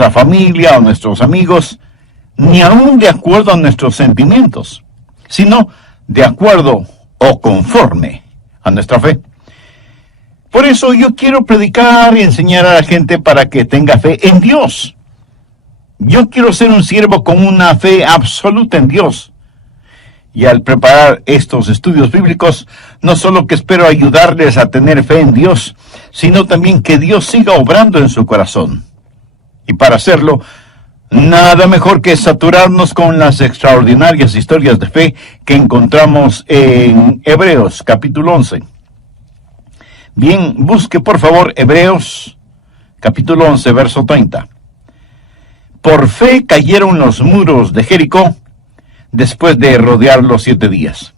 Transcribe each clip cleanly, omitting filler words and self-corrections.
nuestra familia o nuestros amigos, ni aún de acuerdo a nuestros sentimientos, sino de acuerdo o conforme a nuestra fe. Por eso yo quiero predicar y enseñar a la gente para que tenga fe en Dios. Yo quiero ser un siervo con una fe absoluta en Dios. Y al preparar estos estudios bíblicos, no solo que espero ayudarles a tener fe en Dios, sino también que Dios siga obrando en su corazón. Y para hacerlo, nada mejor que saturarnos con las extraordinarias historias de fe que encontramos en Hebreos capítulo 11. Bien, busque por favor Hebreos capítulo 11, verso 30. Por fe cayeron los muros de Jericó después de rodearlos 7 días.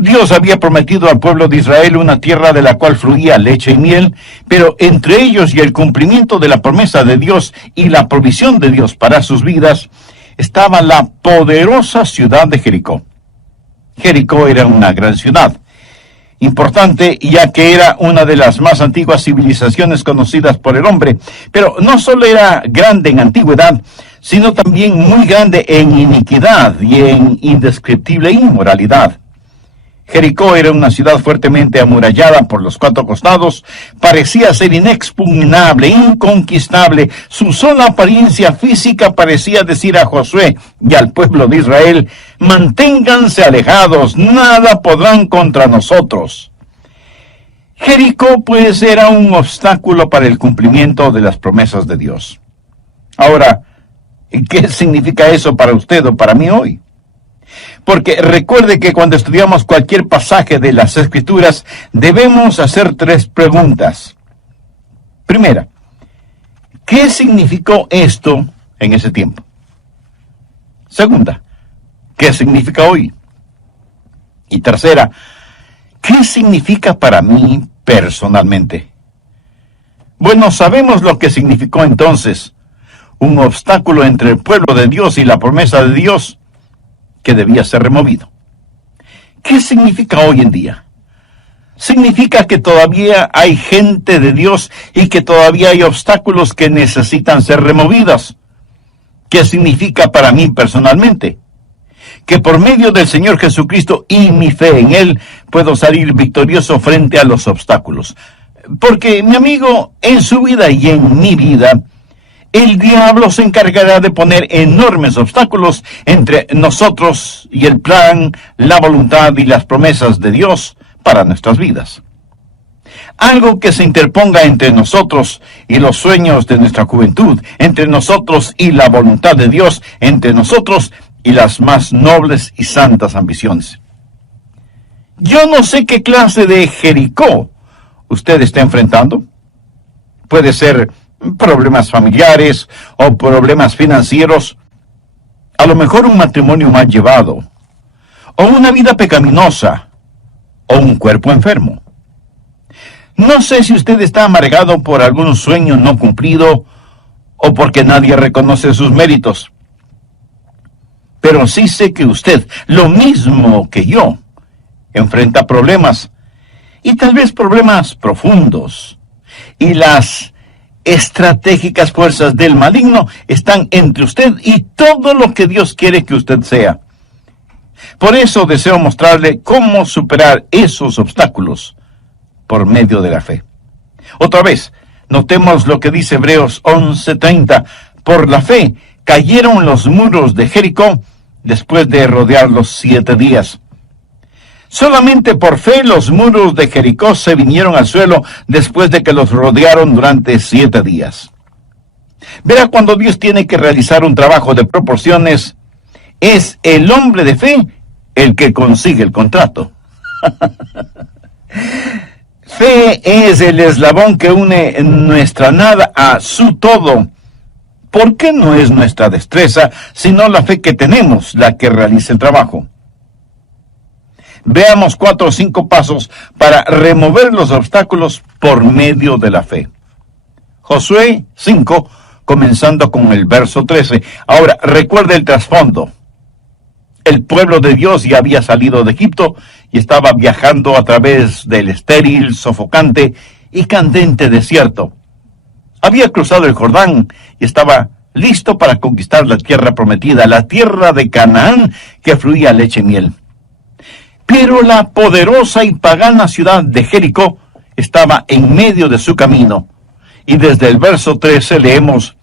Dios había prometido al pueblo de Israel una tierra de la cual fluía leche y miel, pero entre ellos y el cumplimiento de la promesa de Dios y la provisión de Dios para sus vidas, estaba la poderosa ciudad de Jericó. Jericó era una gran ciudad, importante ya que era una de las más antiguas civilizaciones conocidas por el hombre, pero no solo era grande en antigüedad, sino también muy grande en iniquidad y en indescriptible inmoralidad. Jericó era una ciudad fuertemente amurallada por los 4 costados, parecía ser inexpugnable, inconquistable. Su sola apariencia física parecía decir a Josué y al pueblo de Israel: manténganse alejados, nada podrán contra nosotros. Jericó, pues, era un obstáculo para el cumplimiento de las promesas de Dios. Ahora, ¿qué significa eso para usted o para mí hoy? Porque recuerde que cuando estudiamos cualquier pasaje de las Escrituras, debemos hacer 3 preguntas. Primera, ¿qué significó esto en ese tiempo? Segunda, ¿qué significa hoy? Y tercera, ¿qué significa para mí personalmente? Bueno, sabemos lo que significó entonces: un obstáculo entre el pueblo de Dios y la promesa de Dios, que debía ser removido. ¿Qué significa hoy en día? Significa que todavía hay gente de Dios y que todavía hay obstáculos que necesitan ser removidos. ¿Qué significa para mí personalmente? Que por medio del Señor Jesucristo y mi fe en Él, puedo salir victorioso frente a los obstáculos. Porque, mi amigo, en su vida y en mi vida, el diablo se encargará de poner enormes obstáculos entre nosotros y el plan, la voluntad y las promesas de Dios para nuestras vidas. Algo que se interponga entre nosotros y los sueños de nuestra juventud, entre nosotros y la voluntad de Dios, entre nosotros y las más nobles y santas ambiciones. Yo no sé qué clase de Jericó usted está enfrentando. Puede ser problemas familiares o problemas financieros, a lo mejor un matrimonio mal llevado, o una vida pecaminosa, o un cuerpo enfermo. No sé si usted está amargado por algún sueño no cumplido o porque nadie reconoce sus méritos. Pero sí sé que usted, lo mismo que yo, enfrenta problemas, y tal vez problemas profundos, y las estratégicas fuerzas del maligno están entre usted y todo lo que Dios quiere que usted sea. Por eso deseo mostrarle cómo superar esos obstáculos por medio de la fe. Otra vez, notemos lo que dice Hebreos 11:30. Por la fe cayeron los muros de Jericó después de rodearlos 7 días. Solamente por fe los muros de Jericó se vinieron al suelo después de que los rodearon durante 7 días. Verá, cuando Dios tiene que realizar un trabajo de proporciones, es el hombre de fe el que consigue el contrato. Fe es el eslabón que une nuestra nada a su todo. ¿Por qué no es nuestra destreza, sino la fe que tenemos la que realiza el trabajo? Veamos 4 o 5 pasos para remover los obstáculos por medio de la fe. Josué 5, comenzando con el verso 13. Ahora, recuerde el trasfondo. El pueblo de Dios ya había salido de Egipto y estaba viajando a través del estéril, sofocante y candente desierto. Había cruzado el Jordán y estaba listo para conquistar la tierra prometida, la tierra de Canaán que fluía leche y miel. Pero la poderosa y pagana ciudad de Jericó estaba en medio de su camino. Y desde el verso 13 leemos: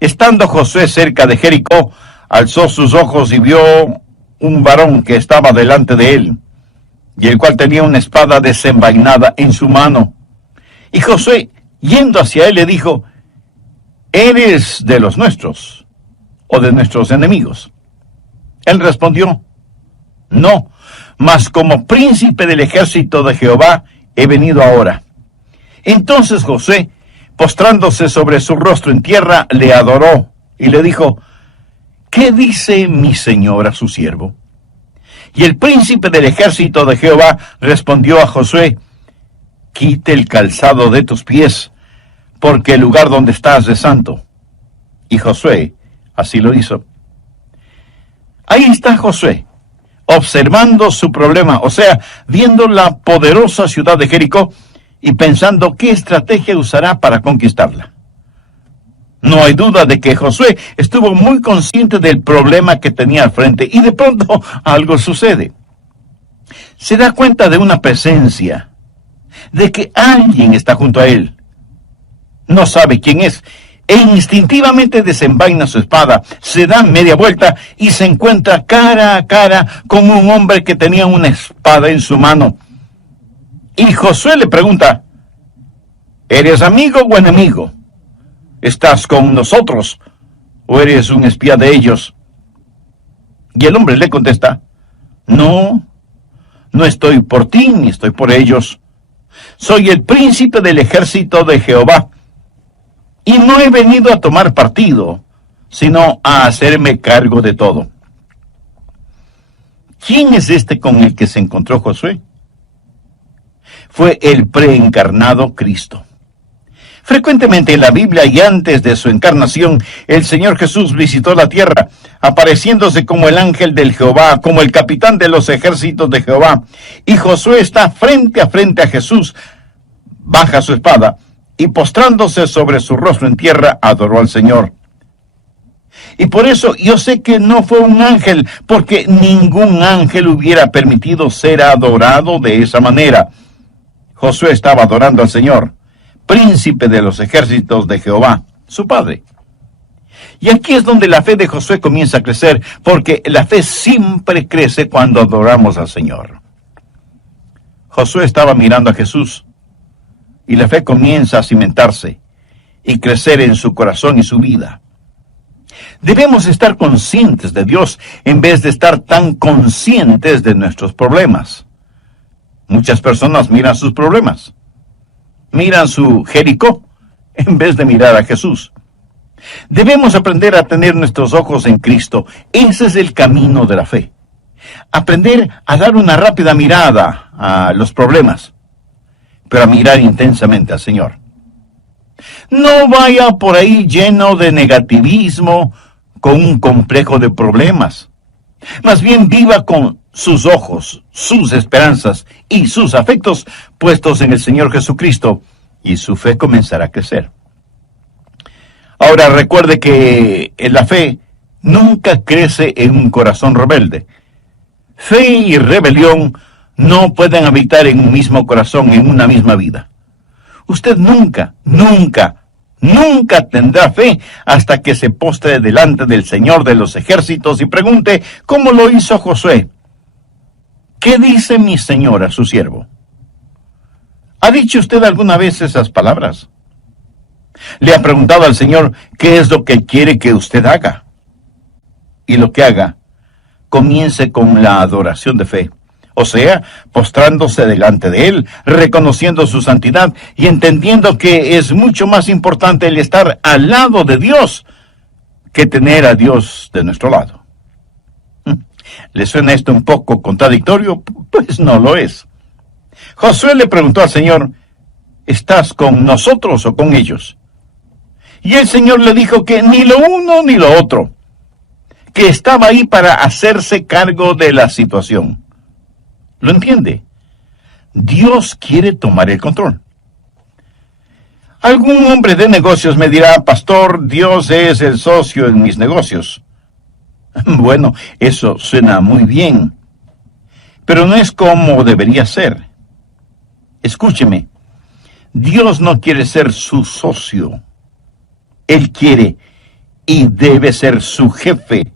estando Josué cerca de Jericó, alzó sus ojos y vio un varón que estaba delante de él, y el cual tenía una espada desenvainada en su mano. Y Josué, yendo hacia él, le dijo: ¿eres de los nuestros o de nuestros enemigos? Él respondió: no, mas como príncipe del ejército de Jehová he venido ahora. Entonces Josué, postrándose sobre su rostro en tierra, le adoró y le dijo: ¿qué dice mi señor a su siervo? Y el príncipe del ejército de Jehová respondió a Josué: quite el calzado de tus pies, porque el lugar donde estás es santo. Y Josué así lo hizo. Ahí está Josué, observando su problema, o sea, viendo la poderosa ciudad de Jericó y pensando qué estrategia usará para conquistarla. No hay duda de que Josué estuvo muy consciente del problema que tenía al frente y de pronto algo sucede. Se da cuenta de una presencia, de que alguien está junto a él. No sabe quién es e instintivamente desenvaina su espada, se da media vuelta y se encuentra cara a cara con un hombre que tenía una espada en su mano. Y Josué le pregunta: ¿eres amigo o enemigo? ¿Estás con nosotros o eres un espía de ellos? Y el hombre le contesta: no, no estoy por ti ni estoy por ellos. Soy el príncipe del ejército de Jehová, y no he venido a tomar partido, sino a hacerme cargo de todo. ¿Quién es este con el que se encontró Josué? Fue el preencarnado Cristo. Frecuentemente en la Biblia y antes de su encarnación, el Señor Jesús visitó la tierra, apareciéndose como el ángel del Jehová, como el capitán de los ejércitos de Jehová. Y Josué está frente a Jesús, baja su espada y postrándose sobre su rostro en tierra, adoró al Señor. Y por eso yo sé que no fue un ángel, porque ningún ángel hubiera permitido ser adorado de esa manera. Josué estaba adorando al Señor, príncipe de los ejércitos de Jehová, su padre. Y aquí es donde la fe de Josué comienza a crecer, porque la fe siempre crece cuando adoramos al Señor. Josué estaba mirando a Jesús, y la fe comienza a cimentarse y crecer en su corazón y su vida. Debemos estar conscientes de Dios en vez de estar tan conscientes de nuestros problemas. Muchas personas miran sus problemas, miran su Jericó, en vez de mirar a Jesús. Debemos aprender a tener nuestros ojos en Cristo. Ese es el camino de la fe. Aprender a dar una rápida mirada a los problemas, pero a mirar intensamente al Señor. No vaya por ahí lleno de negativismo, con un complejo de problemas. Más bien viva con sus ojos, sus esperanzas y sus afectos puestos en el Señor Jesucristo, y su fe comenzará a crecer. Ahora recuerde que la fe nunca crece en un corazón rebelde. Fe y rebelión no pueden habitar en un mismo corazón, en una misma vida. Usted nunca tendrá fe hasta que se postre delante del Señor de los ejércitos y pregunte, ¿cómo lo hizo Josué? ¿Qué dice mi Señor a su siervo? ¿Ha dicho usted alguna vez esas palabras? ¿Le ha preguntado al Señor qué es lo que quiere que usted haga? Y lo que haga, comience con la adoración de fe. O sea, postrándose delante de Él, reconociendo su santidad y entendiendo que es mucho más importante el estar al lado de Dios que tener a Dios de nuestro lado. ¿Le suena esto un poco contradictorio? Pues no lo es. Josué le preguntó al Señor, ¿estás con nosotros o con ellos? Y el Señor le dijo que ni lo uno ni lo otro, que estaba ahí para hacerse cargo de la situación. ¿Lo entiende? Dios quiere tomar el control. Algún hombre de negocios me dirá: pastor, Dios es el socio en mis negocios. Bueno, eso suena muy bien, pero no es como debería ser. Escúcheme, Dios no quiere ser su socio. Él quiere y debe ser su jefe.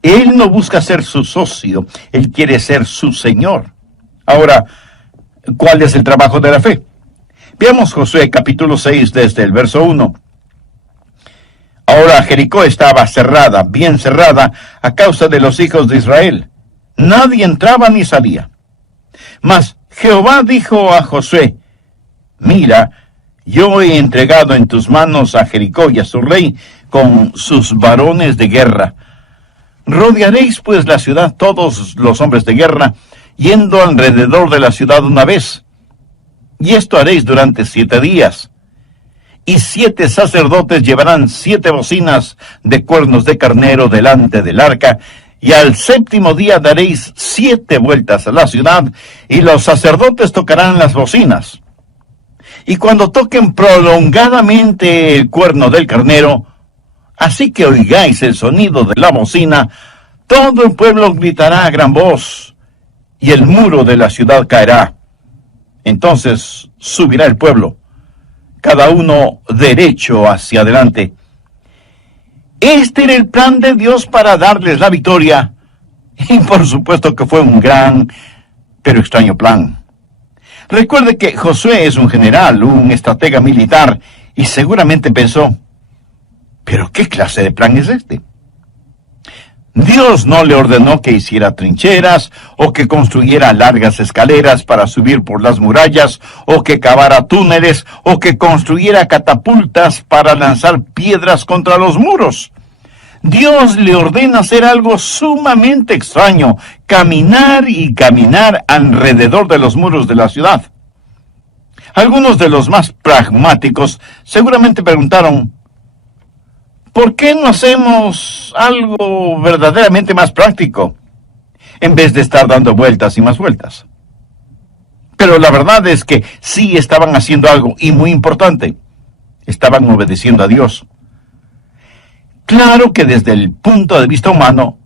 Él no busca ser su socio, Él quiere ser su Señor. Ahora, ¿cuál es el trabajo de la fe? Veamos Josué capítulo 6 desde el verso 1. Ahora Jericó estaba cerrada, bien cerrada, a causa de los hijos de Israel. Nadie entraba ni salía. Mas Jehová dijo a Josué: mira, yo he entregado en tus manos a Jericó y a su rey con sus varones de guerra. Rodearéis pues la ciudad todos los hombres de guerra, yendo alrededor de la ciudad una vez. Y esto haréis durante 7 días. Y 7 sacerdotes llevarán 7 bocinas de cuernos de carnero delante del arca, y al 7º día daréis 7 vueltas a la ciudad, y los sacerdotes tocarán las bocinas. Y cuando toquen prolongadamente el cuerno del carnero, así que oigáis el sonido de la bocina, todo el pueblo gritará a gran voz, y el muro de la ciudad caerá. Entonces subirá el pueblo, cada uno derecho hacia adelante. Este era el plan de Dios para darles la victoria, y por supuesto que fue un gran, pero extraño plan. Recuerde que Josué es un general, un estratega militar, y seguramente pensó: ¿pero qué clase de plan es este? Dios no le ordenó que hiciera trincheras, o que construyera largas escaleras para subir por las murallas, o que cavara túneles, o que construyera catapultas para lanzar piedras contra los muros. Dios le ordena hacer algo sumamente extraño: caminar y caminar alrededor de los muros de la ciudad. Algunos de los más pragmáticos seguramente preguntaron: ¿por qué no hacemos algo verdaderamente más práctico, en vez de estar dando vueltas y más vueltas? Pero la verdad es que sí estaban haciendo algo, y muy importante: estaban obedeciendo a Dios. Claro que desde el punto de vista humano,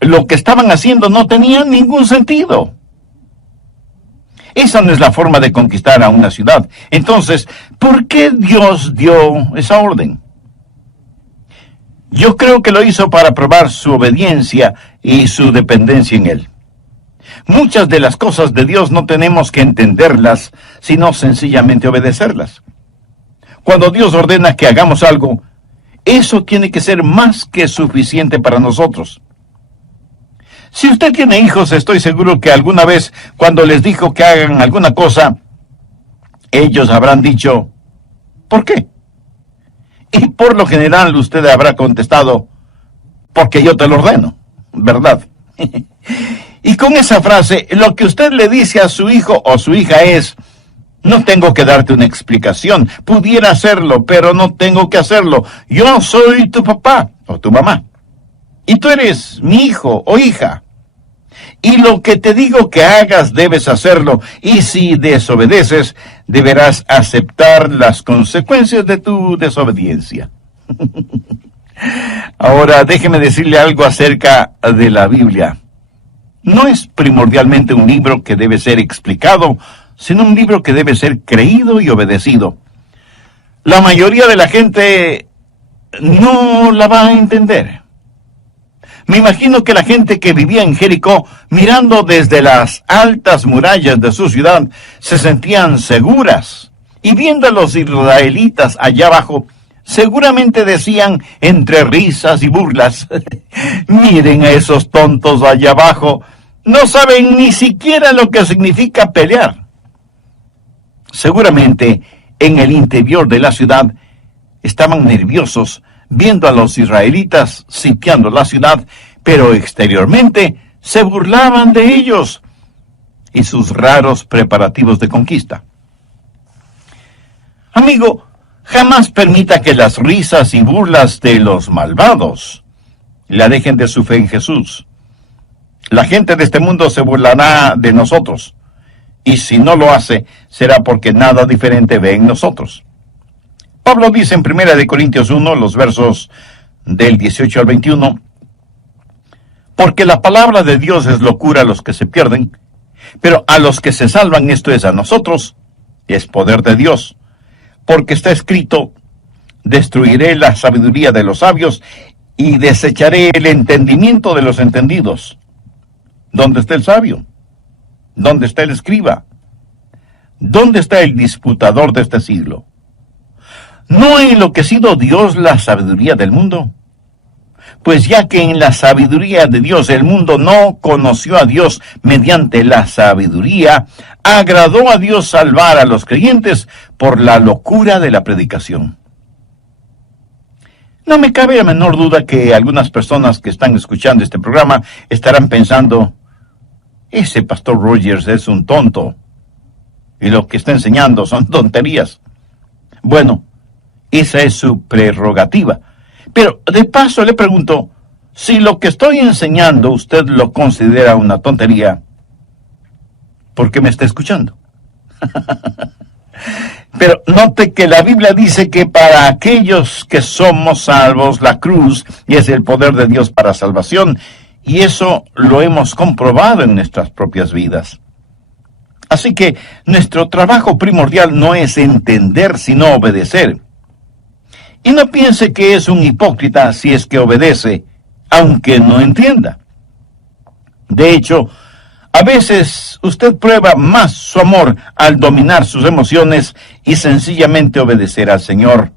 lo que estaban haciendo no tenía ningún sentido. Esa no es la forma de conquistar a una ciudad. Entonces, ¿por qué Dios dio esa orden? Yo creo que lo hizo para probar su obediencia y su dependencia en Él. Muchas de las cosas de Dios no tenemos que entenderlas, sino sencillamente obedecerlas. Cuando Dios ordena que hagamos algo, eso tiene que ser más que suficiente para nosotros. Si usted tiene hijos, estoy seguro que alguna vez, cuando les dijo que hagan alguna cosa, ellos habrán dicho: ¿por qué? Y por lo general usted habrá contestado: porque yo te lo ordeno, ¿verdad? Y con esa frase, lo que usted le dice a su hijo o su hija es: no tengo que darte una explicación, pudiera hacerlo, pero no tengo que hacerlo. Yo soy tu papá o tu mamá, y tú eres mi hijo o hija. Y lo que te digo que hagas, debes hacerlo, y si desobedeces, deberás aceptar las consecuencias de tu desobediencia. Ahora, déjeme decirle algo acerca de la Biblia. No es primordialmente un libro que debe ser explicado, sino un libro que debe ser creído y obedecido. La mayoría de la gente no la va a entender. Me imagino que la gente que vivía en Jericó, mirando desde las altas murallas de su ciudad, se sentían seguras. Y viendo a los israelitas allá abajo, seguramente decían entre risas y burlas: miren a esos tontos allá abajo, no saben ni siquiera lo que significa pelear. Seguramente en el interior de la ciudad estaban nerviosos, viendo a los israelitas sitiando la ciudad, pero exteriormente se burlaban de ellos y sus raros preparativos de conquista. Amigo, jamás permita que las risas y burlas de los malvados le alejen de su fe en Jesús. La gente de este mundo se burlará de nosotros, y si no lo hace, será porque nada diferente ve en nosotros. Pablo dice en 1 Corintios 1, los versos del 18 al 21, porque la palabra de Dios es locura a los que se pierden, pero a los que se salvan, esto es a nosotros, es poder de Dios. Porque está escrito, destruiré la sabiduría de los sabios y desecharé el entendimiento de los entendidos. ¿Dónde está el sabio? ¿Dónde está el escriba? ¿Dónde está el disputador de este siglo? ¿No ha enloquecido Dios la sabiduría del mundo? Pues ya que en la sabiduría de Dios el mundo no conoció a Dios mediante la sabiduría, agradó a Dios salvar a los creyentes por la locura de la predicación. No me cabe la menor duda que algunas personas que están escuchando este programa estarán pensando, ese pastor Rogers es un tonto y lo que está enseñando son tonterías. Bueno, esa es su prerrogativa. Pero de paso le pregunto, si lo que estoy enseñando usted lo considera una tontería, ¿por qué me está escuchando? Pero note que la Biblia dice que para aquellos que somos salvos, la cruz es el poder de Dios para salvación, y eso lo hemos comprobado en nuestras propias vidas. Así que nuestro trabajo primordial no es entender, sino obedecer. Y no piense que es un hipócrita si es que obedece, aunque no entienda. De hecho, a veces usted prueba más su amor al dominar sus emociones y sencillamente obedecer al Señor.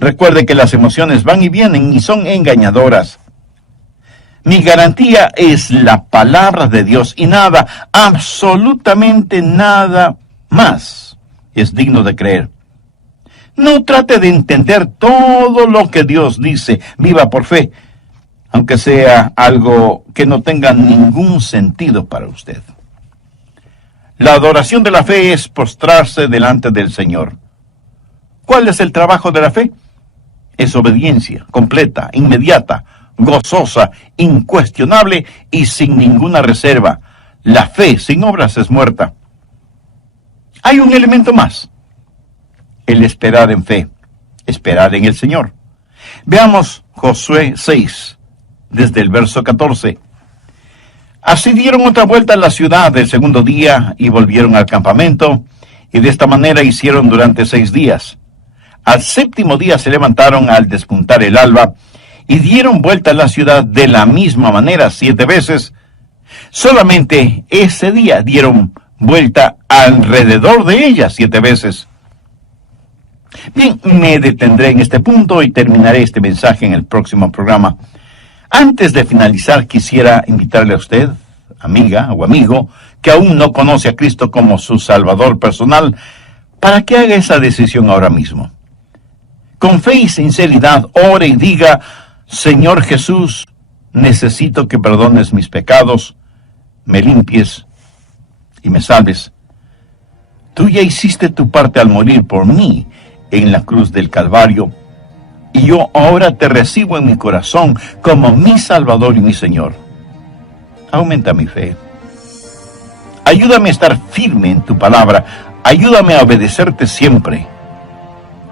Recuerde que las emociones van y vienen y son engañadoras. Mi garantía es la palabra de Dios y nada, absolutamente nada más es digno de creer. No trate de entender todo lo que Dios dice. Viva por fe, aunque sea algo que no tenga ningún sentido para usted. La adoración de la fe es postrarse delante del Señor. ¿Cuál es el trabajo de la fe? Es obediencia completa, inmediata, gozosa, incuestionable y sin ninguna reserva. La fe sin obras es muerta. Hay un elemento más. El esperar en fe, esperar en el Señor. Veamos Josué 6, desde el verso 14. Así dieron otra vuelta a la ciudad el segundo día y volvieron al campamento, y de esta manera hicieron durante 6 días. Al séptimo día se levantaron al despuntar el alba, y dieron vuelta a la ciudad de la misma manera 7 veces. Solamente ese día dieron vuelta alrededor de ella 7 veces. Bien, me detendré en este punto y terminaré este mensaje en el próximo programa. Antes de finalizar, quisiera invitarle a usted, amiga o amigo, que aún no conoce a Cristo como su Salvador personal, para que haga esa decisión ahora mismo. Con fe y sinceridad, ore y diga, Señor Jesús, necesito que perdones mis pecados, me limpies y me salves. Tú ya hiciste tu parte al morir por mí en la cruz del Calvario, y yo ahora te recibo en mi corazón como mi Salvador y mi Señor. Aumenta mi fe. Ayúdame a estar firme en tu palabra. Ayúdame a obedecerte siempre.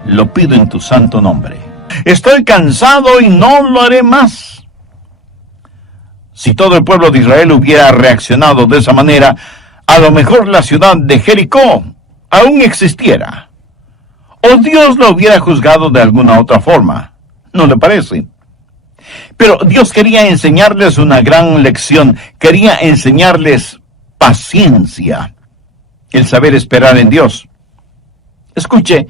Lo pido en tu santo nombre. Estoy cansado y no lo haré más. Si todo el pueblo de Israel hubiera reaccionado de esa manera, a lo mejor la ciudad de Jericó aún existiera. O Dios lo hubiera juzgado de alguna otra forma. ¿No le parece? Pero Dios quería enseñarles una gran lección. Quería enseñarles paciencia. El saber esperar en Dios. Escuche,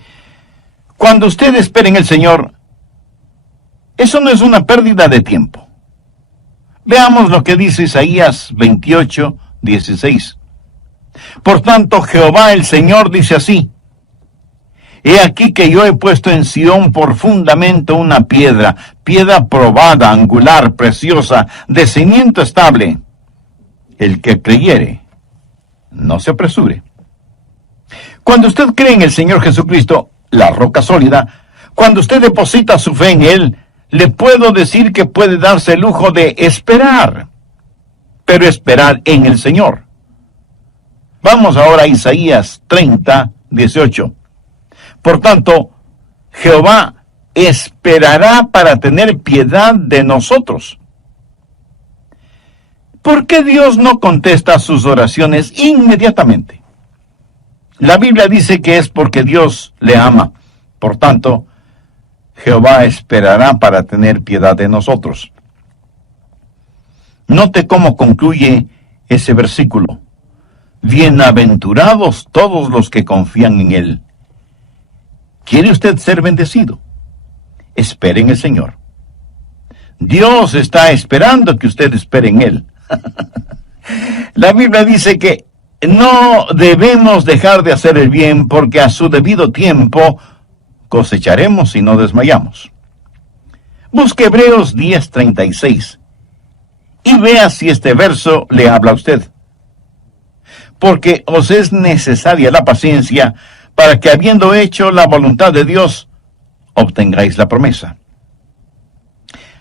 cuando usted espera en el Señor, eso no es una pérdida de tiempo. Veamos lo que dice Isaías 28, 16. Por tanto, Jehová el Señor dice así: He aquí que yo he puesto en Sión por fundamento una piedra probada, angular, preciosa, de cimiento estable. El que creyere, no se apresure. Cuando usted cree en el Señor Jesucristo, la roca sólida, cuando usted deposita su fe en Él, le puedo decir que puede darse el lujo de esperar, pero esperar en el Señor. Vamos ahora a Isaías 30, 18. Por tanto, Jehová esperará para tener piedad de nosotros. ¿Por qué Dios no contesta sus oraciones inmediatamente? La Biblia dice que es porque Dios le ama. Por tanto, Jehová esperará para tener piedad de nosotros. Note cómo concluye ese versículo. Bienaventurados todos los que confían en Él. ¿Quiere usted ser bendecido? Espere en el Señor. Dios está esperando que usted espere en Él. La Biblia dice que no debemos dejar de hacer el bien porque a su debido tiempo cosecharemos si no desmayamos. Busque Hebreos 10:36 y vea si este verso le habla a usted. Porque os es necesaria la paciencia para que habiendo hecho la voluntad de Dios, obtengáis la promesa.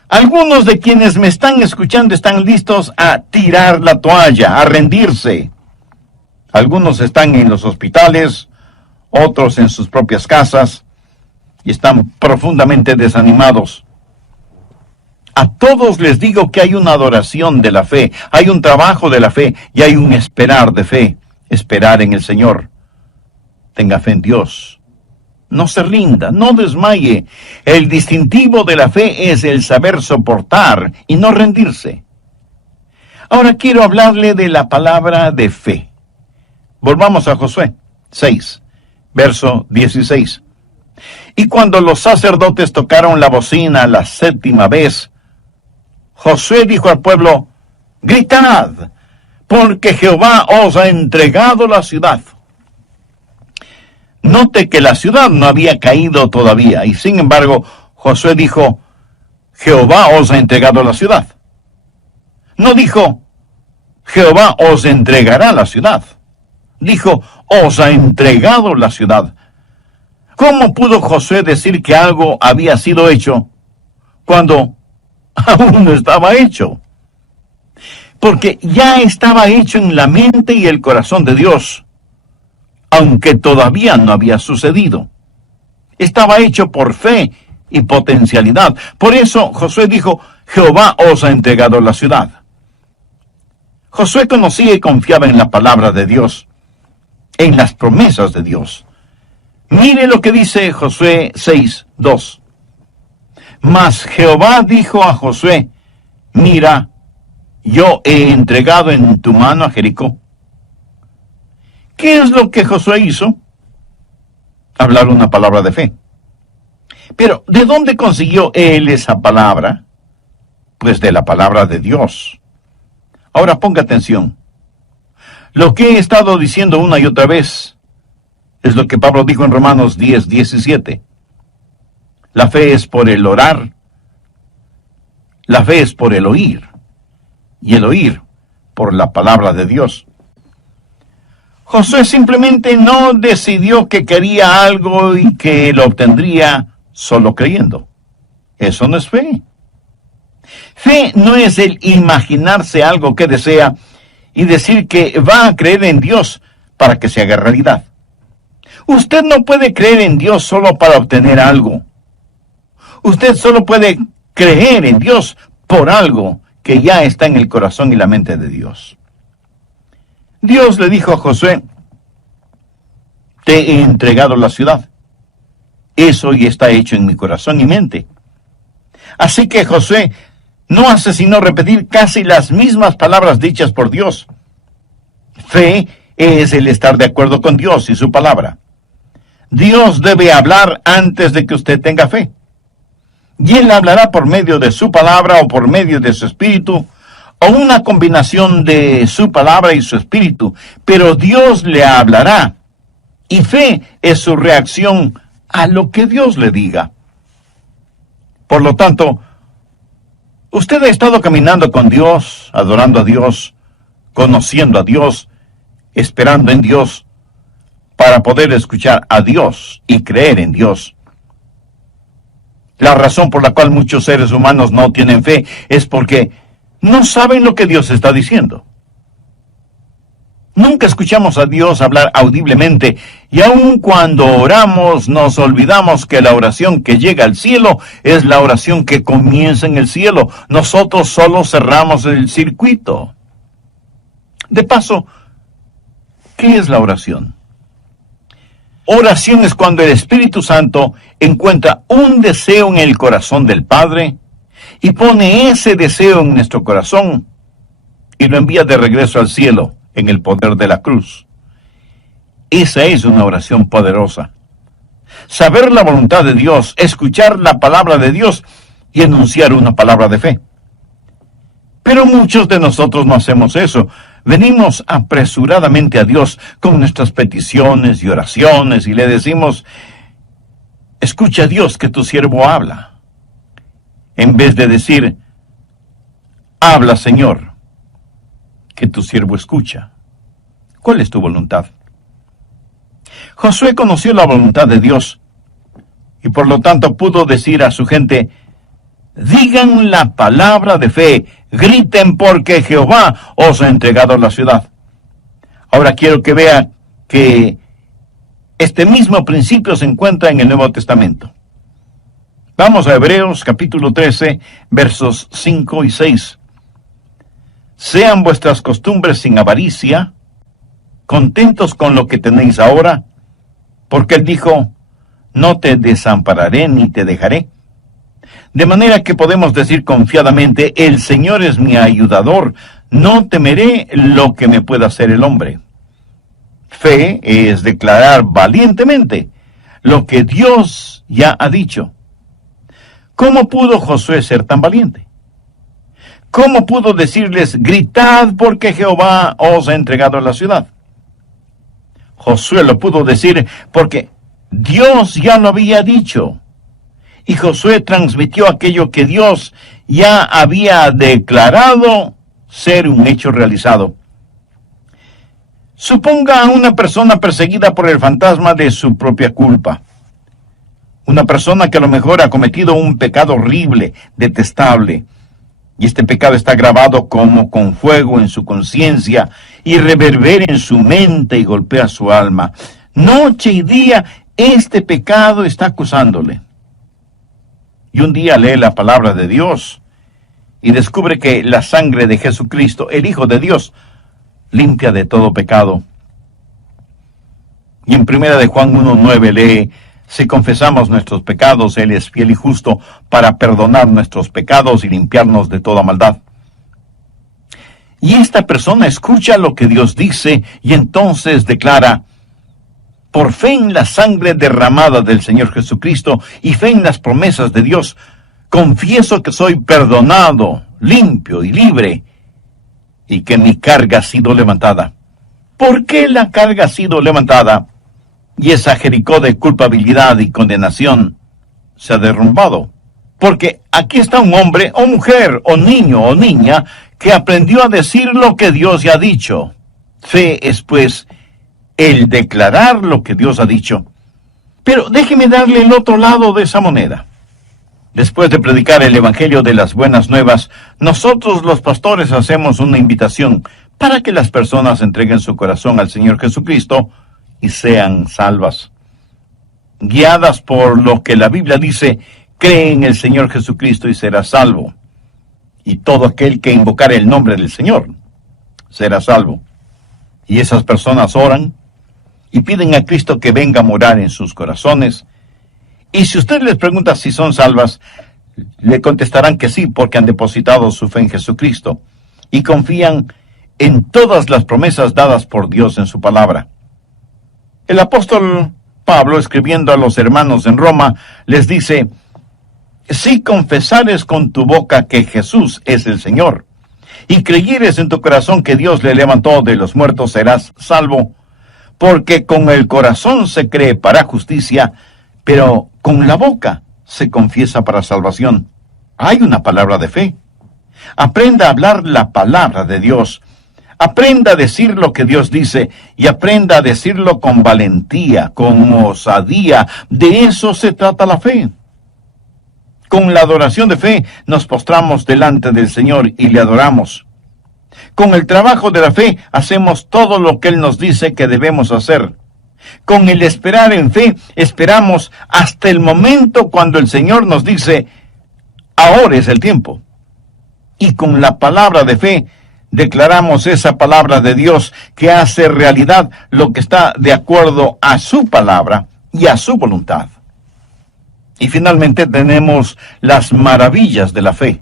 Algunos de quienes me están escuchando están listos a tirar la toalla, a rendirse. Algunos están en los hospitales, otros en sus propias casas, y están profundamente desanimados. A todos les digo que hay una adoración de la fe, hay un trabajo de la fe y hay un esperar de fe, esperar en el Señor. Tenga fe en Dios. No se rinda, no desmaye. El distintivo de la fe es el saber soportar y no rendirse. Ahora quiero hablarle de la palabra de fe. Volvamos a Josué 6, verso 16. Y cuando los sacerdotes tocaron la bocina la 7ª vez, Josué dijo al pueblo, gritad, porque Jehová os ha entregado la ciudad. Note que la ciudad no había caído todavía, y sin embargo, Josué dijo, Jehová os ha entregado la ciudad. No dijo, Jehová os entregará la ciudad. Dijo, os ha entregado la ciudad. ¿Cómo pudo Josué decir que algo había sido hecho cuando aún no estaba hecho? Porque ya estaba hecho en la mente y el corazón de Dios, aunque todavía no había sucedido. Estaba hecho por fe y potencialidad. Por eso Josué dijo, Jehová os ha entregado la ciudad. Josué conocía y confiaba en la palabra de Dios, en las promesas de Dios. Mire lo que dice Josué 6:2. Mas Jehová dijo a Josué, mira, yo he entregado en tu mano a Jericó. ¿Qué es lo que Josué hizo? Hablar una palabra de fe. Pero, ¿de dónde consiguió él esa palabra? Pues de la palabra de Dios. Ahora ponga atención. Lo que he estado diciendo una y otra vez es lo que Pablo dijo en Romanos 10:17. La fe es por el orar, la fe es por el oír, y el oír por la palabra de Dios. Josué simplemente no decidió que quería algo y que lo obtendría solo creyendo. Eso no es fe. Fe no es el imaginarse algo que desea y decir que va a creer en Dios para que se haga realidad. Usted no puede creer en Dios solo para obtener algo. Usted solo puede creer en Dios por algo que ya está en el corazón y la mente de Dios. Dios le dijo a Josué, te he entregado la ciudad. Eso ya está hecho en mi corazón y mente. Así que Josué no hace sino repetir casi las mismas palabras dichas por Dios. Fe es el estar de acuerdo con Dios y su palabra. Dios debe hablar antes de que usted tenga fe. Y Él hablará por medio de su palabra o por medio de su espíritu, o una combinación de su palabra y su espíritu. Pero Dios le hablará. Y fe es su reacción a lo que Dios le diga. Por lo tanto, usted ha estado caminando con Dios, adorando a Dios, conociendo a Dios, esperando en Dios, para poder escuchar a Dios y creer en Dios. La razón por la cual muchos seres humanos no tienen fe es porque no saben lo que Dios está diciendo. Nunca escuchamos a Dios hablar audiblemente, y aun cuando oramos nos olvidamos que la oración que llega al cielo es la oración que comienza en el cielo. Nosotros solo cerramos el circuito. De paso, ¿qué es la oración? Oración es cuando el Espíritu Santo encuentra un deseo en el corazón del Padre y pone ese deseo en nuestro corazón y lo envía de regreso al cielo en el poder de la cruz. Esa es una oración poderosa. Saber la voluntad de Dios, escuchar la palabra de Dios y enunciar una palabra de fe. Pero muchos de nosotros no hacemos eso. Venimos apresuradamente a Dios con nuestras peticiones y oraciones y le decimos: escucha, Dios, que tu siervo habla. En vez de decir: habla, Señor, que tu siervo escucha. ¿Cuál es tu voluntad? Josué conoció la voluntad de Dios y por lo tanto pudo decir a su gente: digan la palabra de fe, griten porque Jehová os ha entregado la ciudad. Ahora quiero que vea que este mismo principio se encuentra en el Nuevo Testamento. Vamos a Hebreos capítulo 13, versos 5 y 6. Sean vuestras costumbres sin avaricia, contentos con lo que tenéis ahora, porque él dijo: no te desampararé ni te dejaré. De manera que podemos decir confiadamente: el Señor es mi ayudador, no temeré lo que me pueda hacer el hombre. Fe es declarar valientemente lo que Dios ya ha dicho. ¿Cómo pudo Josué ser tan valiente? ¿Cómo pudo decirles: gritad porque Jehová os ha entregado la ciudad? Josué lo pudo decir porque Dios ya lo había dicho. Y Josué transmitió aquello que Dios ya había declarado ser un hecho realizado. Suponga a una persona perseguida por el fantasma de su propia culpa. Una persona que a lo mejor ha cometido un pecado horrible, detestable. Y este pecado está grabado como con fuego en su conciencia y reverbera en su mente y golpea su alma. Noche y día este pecado está acusándole. Y un día lee la palabra de Dios y descubre que la sangre de Jesucristo, el Hijo de Dios, limpia de todo pecado. Y en 1 Juan 1:9 lee: si confesamos nuestros pecados, Él es fiel y justo para perdonar nuestros pecados y limpiarnos de toda maldad. Y esta persona escucha lo que Dios dice y entonces declara: por fe en la sangre derramada del Señor Jesucristo y fe en las promesas de Dios, confieso que soy perdonado, limpio y libre, y que mi carga ha sido levantada. ¿Por qué la carga ha sido levantada? Y esa Jericó de culpabilidad y condenación se ha derrumbado. Porque aquí está un hombre o mujer o niño o niña que aprendió a decir lo que Dios ya ha dicho. Fe es pues el declarar lo que Dios ha dicho. Pero déjeme darle el otro lado de esa moneda. Después de predicar el Evangelio de las Buenas Nuevas, nosotros los pastores hacemos una invitación para que las personas entreguen su corazón al Señor Jesucristo y sean salvas. Guiadas por lo que la Biblia dice: cree en el Señor Jesucristo y serás salvo. Y todo aquel que invocar el nombre del Señor será salvo. Y esas personas oran y piden a Cristo que venga a morar en sus corazones. Y si usted les pregunta si son salvas, le contestarán que sí, porque han depositado su fe en Jesucristo y confían en todas las promesas dadas por Dios en su palabra. El apóstol Pablo, escribiendo a los hermanos en Roma, les dice: si confesares con tu boca que Jesús es el Señor, y creyeres en tu corazón que Dios le levantó de los muertos, serás salvo. Porque con el corazón se cree para justicia, pero con la boca se confiesa para salvación. Hay una palabra de fe. Aprenda a hablar la palabra de Dios. Aprenda a decir lo que Dios dice y aprenda a decirlo con valentía, con osadía. De eso se trata la fe. Con la adoración de fe nos postramos delante del Señor y le adoramos. Con el trabajo de la fe hacemos todo lo que Él nos dice que debemos hacer. Con el esperar en fe, esperamos hasta el momento cuando el Señor nos dice, ahora es el tiempo. Y con la palabra de fe, declaramos esa palabra de Dios que hace realidad lo que está de acuerdo a su palabra y a su voluntad. Y finalmente tenemos las maravillas de la fe.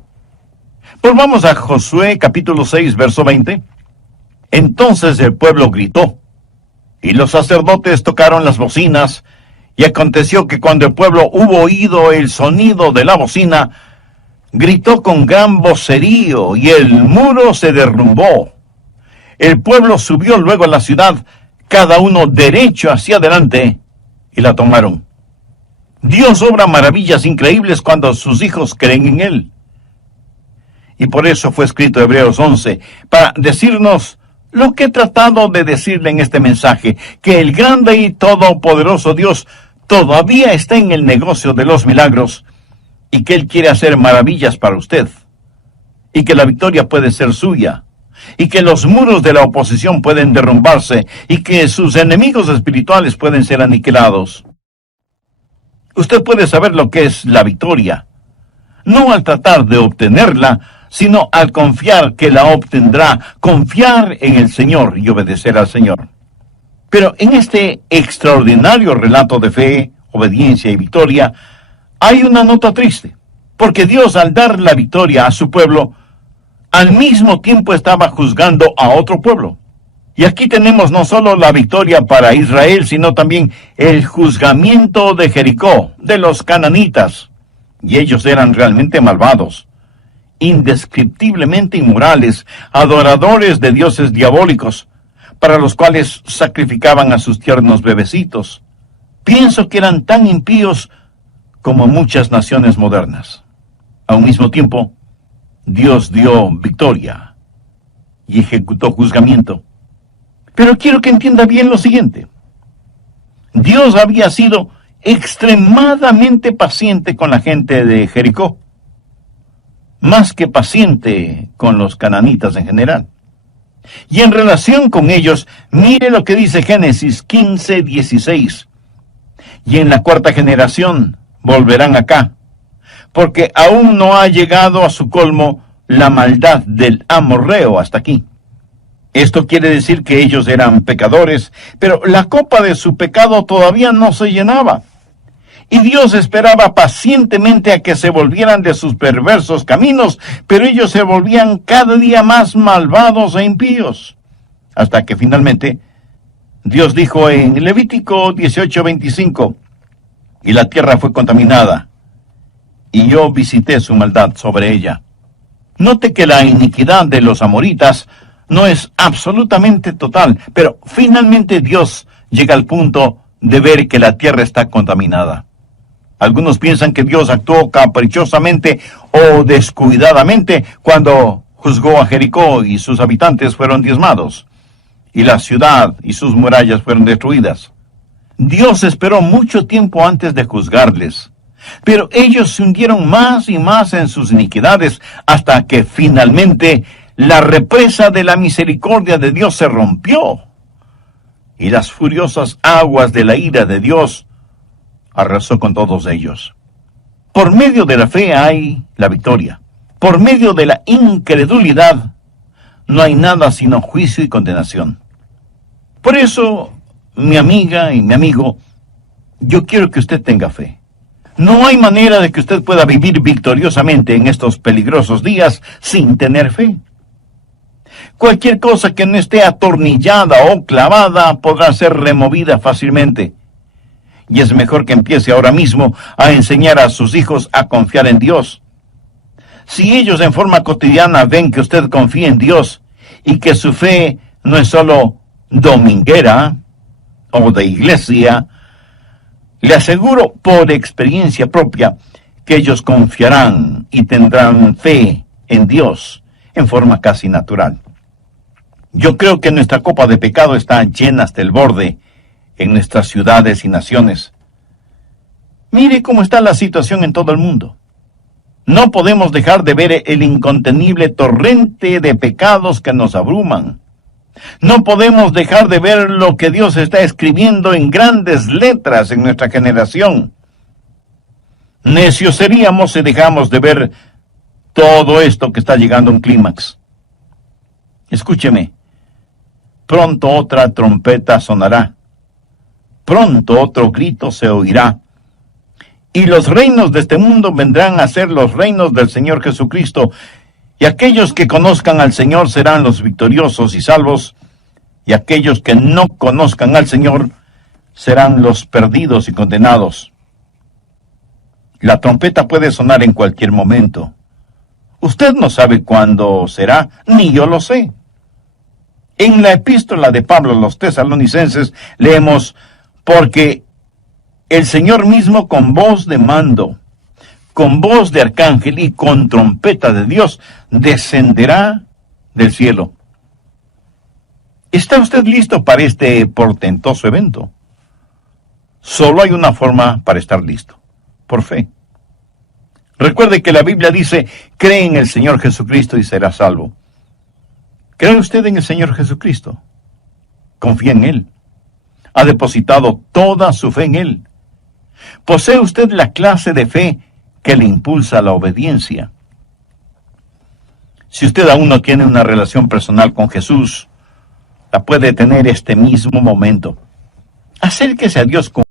Volvamos a Josué capítulo 6, verso 20. Entonces el pueblo gritó, y los sacerdotes tocaron las bocinas, y aconteció que cuando el pueblo hubo oído el sonido de la bocina, gritó con gran vocerío, y el muro se derrumbó. El pueblo subió luego a la ciudad, cada uno derecho hacia adelante, y la tomaron. Dios obra maravillas increíbles cuando sus hijos creen en Él. Y por eso fue escrito Hebreos 11, para decirnos lo que he tratado de decirle en este mensaje, que el grande y todopoderoso Dios todavía está en el negocio de los milagros, y que Él quiere hacer maravillas para usted, y que la victoria puede ser suya, y que los muros de la oposición pueden derrumbarse, y que sus enemigos espirituales pueden ser aniquilados. Usted puede saber lo que es la victoria, no al tratar de obtenerla, sino al confiar que la obtendrá, confiar en el Señor y obedecer al Señor. Pero en este extraordinario relato de fe, obediencia y victoria, hay una nota triste, porque Dios al dar la victoria a su pueblo, al mismo tiempo estaba juzgando a otro pueblo. Y aquí tenemos no solo la victoria para Israel, sino también el juzgamiento de Jericó, de los cananitas. Y ellos eran realmente malvados, indescriptiblemente inmorales, adoradores de dioses diabólicos, para los cuales sacrificaban a sus tiernos bebecitos. Pienso que eran tan impíos como muchas naciones modernas. A un mismo tiempo, Dios dio victoria y ejecutó juzgamiento. Pero quiero que entienda bien lo siguiente. Dios había sido extremadamente paciente con la gente de Jericó, más que paciente con los cananitas en general. Y en relación con ellos, mire lo que dice Génesis 15:16. Y en la cuarta generación volverán acá, porque aún no ha llegado a su colmo la maldad del amorreo hasta aquí. Esto quiere decir que ellos eran pecadores, pero la copa de su pecado todavía no se llenaba. Y Dios esperaba pacientemente a que se volvieran de sus perversos caminos, pero ellos se volvían cada día más malvados e impíos. Hasta que finalmente Dios dijo en Levítico 18:25, y la tierra fue contaminada, y yo visité su maldad sobre ella. Note que la iniquidad de los amoritas no es absolutamente total, pero finalmente Dios llega al punto de ver que la tierra está contaminada. Algunos piensan que Dios actuó caprichosamente o descuidadamente cuando juzgó a Jericó y sus habitantes fueron diezmados, y la ciudad y sus murallas fueron destruidas. Dios esperó mucho tiempo antes de juzgarles, pero ellos se hundieron más y más en sus iniquidades hasta que finalmente la represa de la misericordia de Dios se rompió, y las furiosas aguas de la ira de Dios arrasó con todos ellos. Por medio de la fe hay la victoria. Por medio de la incredulidad no hay nada sino juicio y condenación. Por eso, mi amiga y mi amigo, yo quiero que usted tenga fe. No hay manera de que usted pueda vivir victoriosamente en estos peligrosos días sin tener fe. Cualquier cosa que no esté atornillada o clavada podrá ser removida fácilmente. Y es mejor que empiece ahora mismo a enseñar a sus hijos a confiar en Dios. Si ellos en forma cotidiana ven que usted confía en Dios y que su fe no es solo dominguera o de iglesia, le aseguro por experiencia propia que ellos confiarán y tendrán fe en Dios en forma casi natural. Yo creo que nuestra copa de pecado está llena hasta el borde en nuestras ciudades y naciones. Mire cómo está la situación en todo el mundo. No podemos dejar de ver el incontenible torrente de pecados que nos abruman. No podemos dejar de ver lo que Dios está escribiendo en grandes letras en nuestra generación. Necios seríamos si dejamos de ver todo esto que está llegando a un clímax. Escúcheme, pronto otra trompeta sonará, pronto otro grito se oirá, y los reinos de este mundo vendrán a ser los reinos del Señor Jesucristo, y aquellos que conozcan al Señor serán los victoriosos y salvos, y aquellos que no conozcan al Señor serán los perdidos y condenados. La trompeta puede sonar en cualquier momento. Usted no sabe cuándo será, ni yo lo sé. En la epístola de Pablo a los Tesalonicenses leemos: porque el Señor mismo con voz de mando, con voz de arcángel y con trompeta de Dios descenderá del cielo. ¿Está usted listo para este portentoso evento? Solo hay una forma para estar listo: por fe. Recuerde que la Biblia dice: cree en el Señor Jesucristo y será salvo. ¿Cree usted en el Señor Jesucristo? ¿Confía en Él? ¿Ha depositado toda su fe en Él? ¿Posee usted la clase de fe que le impulsa a la obediencia? Si usted aún no tiene una relación personal con Jesús, la puede tener este mismo momento. Acérquese a Dios con